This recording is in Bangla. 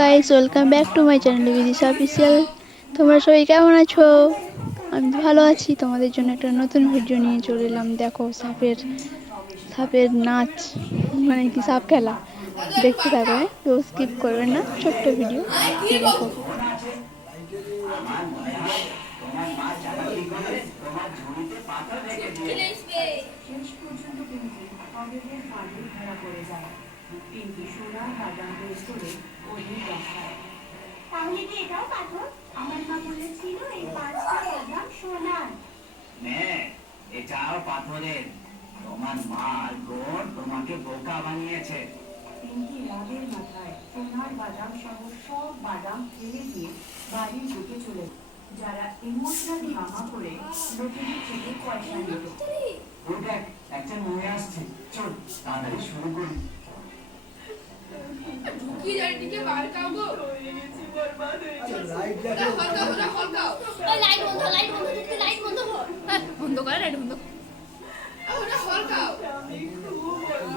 Guys, welcome back to my channel Bidisha official. তোমরা সবাই কেমন আছো? আমি তো ভালো আছি। তোমাদের জন্য একটা নতুন ভিডিও নিয়ে চলে এলাম। দেখো সাপের সাপের নাচ, মানে কি সাপ খেলা। দেখতে থাকো, হ্যাঁ, কেউ স্কিপ করবে না। ছোট্ট ভিডিও, এই দেখো। তাহলে কি এটাও পাথর? আমার মা বলেছিল এই পাঁচটা বাদাম সোনার। নে, এটাও পাথরের। তোমার মা আর বোন তোমাকে বোকা বানিয়েছে। পিঙ্কি রাগের মাথায় সোনার বাদাম সহ সব বাদাম ফেলে দিয়ে বাড়ির ঢুকে চলে যায়। যারা ইমোশনাল ড্রামা করে লোকেদের থেকে পয়সা নিত। ওই দেখ, একটা মেয়ে আসছে। চল তাড়াতাড়ি শুরু করি। কি জানিকে বার কাগো হয়ে গেছি বরবাদ হয়ে গেছি লাইট হলকাও ওই লাইট বন্ধ তুই লাইট বন্ধ কর বন্ধ কর লাইট বন্ধ ওরা হলকাও আমি খুব